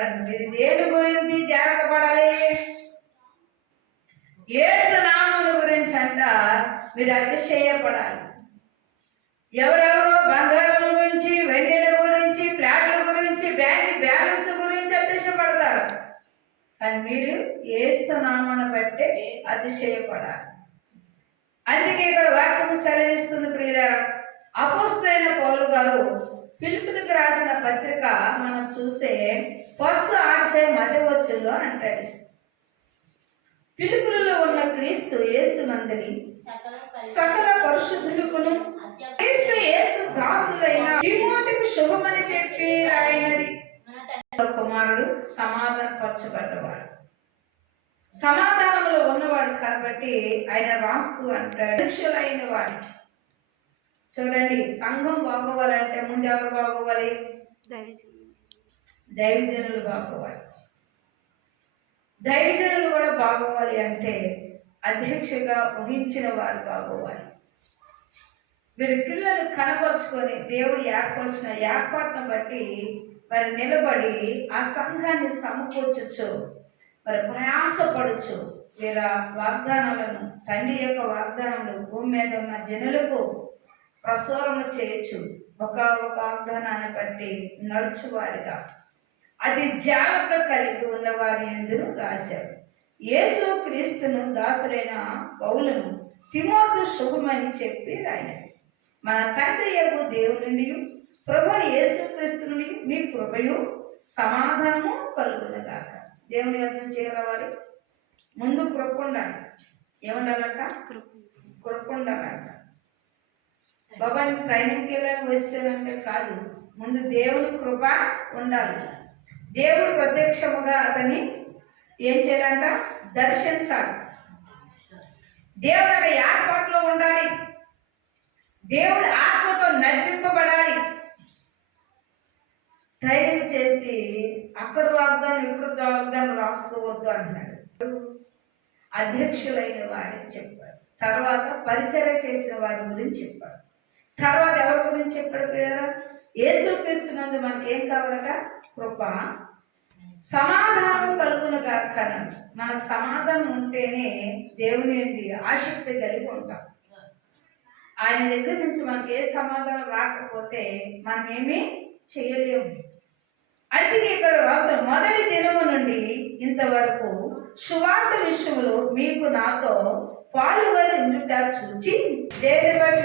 చూడండి, మీరు దేని గురించి జాగ్రత్త పడాలి? యేసు నామమును గురించి అంట మీరు అతిశయపడాలి. ఎవరెవరో బంగారం గురించి, వెండిల గురించి, ఫ్లాట్ల గురించి, బ్యాంక్ బ్యాలెన్స్ గురించి అతిశయపడతారు. కానీ మీరు యేసు నామాన్ని బట్టే అతిశయపడాలి. అందుకే ఇక్కడ వాక్యం సెలవిస్తుంది ప్రియులారా. అపోస్తలుడైన పౌలు గారు ఫిలిప్పీలకు రాసిన పత్రిక మనం చూస్తే 1వ అధ్యాయం 10వ వచనంలో అంటాడు, ఫిలిప్పీలలో ఉన్న క్రీస్తు యేసునందలి సకల పరిశుద్ధులకును క్రీస్తు యేసు దాసులైన తిమోతికి శుభమని చెప్పి రాయినది. కుమారుడు సమాధానపరచబడ్డవాడు, సమాధానంలో ఉన్నవాడు కాబట్టి ఆయన రాస్తూ అంటాడు, పరీక్షలైన వాడు. చూడండి, సంఘం బాగోవాలంటే ముందు ఎవరు బాగోవాలి? దైవజనులు బాగోవాలి. దైవజనులు కూడా బాగోవాలి అంటే అధ్యక్షగా ఊహించిన వారు బాగోవాలి. వీరి పిల్లలు కనపరుచుకొని దేవుడు ఏర్పరిచిన ఏర్పాటును బట్టి వారు నిలబడి ఆ సంఘాన్ని సమకూర్చచ్చు, మరి ప్రయాసపడచ్చు. వీర వాగ్దానాలను, తండ్రి యొక్క వాగ్దానాలు భూమి మీద ఉన్న జనులకు ప్రసారము చేయొచ్చు. ఒక వాగ్దానాన్ని బట్టి నడుచువారిగా అది జాగ్రత్త కలిగి ఉన్నవారి ఎందుకు రాశారు. యేసు క్రీస్తును దాసులైన పౌలును తిమోతి శుభమని చెప్పి రాయినది. మన తండ్రి యొక్క దేవుని నుండి ప్రభువుని యేసు క్రీస్తు నుండి మీ కృపయు సమాధానము కలుగునగాక. దేవుని యొక్క చేరవాలి. ముందు కృప ఉండాలి. ఏముండాలంట? కృప ఉండాలంట. బాబాని ట్రైనింగ్కి వెళ్ళాలి వచ్చానంటే కాదు, ముందు దేవుని కృప ఉండాలి. దేవుడు ప్రత్యక్షముగా అతన్ని ఏం చేయాలంట? దర్శించాలి. దేవుడు అక్కడ ఏర్పాట్లో ఉండాలి. దేవుడు ఆత్మతో నడిపింపబడాలి. ట్రైనింగ్ చేసి అక్కడ వాగ్దానం ఇక్కడ వాగ్దానం రాసుకోవద్దు అంటున్నాడు. అధ్యక్షులైన వారిని చెప్పాడు. తర్వాత పరిచర్య చేసిన వారి గురించి చెప్పాడు. తర్వాత ఎవరి గురించి చెప్పాడు కదా? యేసుక్రీస్తునందు మనకి ఏం కావాలట? కృప, సమాధానం కలుగునుగా. మనకు సమాధానం ఉంటేనే దేవుని ఆసక్తి కలిగి ఉంటాం. ఆయన దగ్గర నుంచి మనకి ఏ సమాధానం రాకపోతే మనం ఏమీ చేయలేము. అందుకే ఇక్కడ రాష్ట్ర మొదటి దినము నుండి ఇంతవరకు సువార్త విషయంలో మీకు నాతో పాలుగొని ఉండుట చూచి దేని బట్టి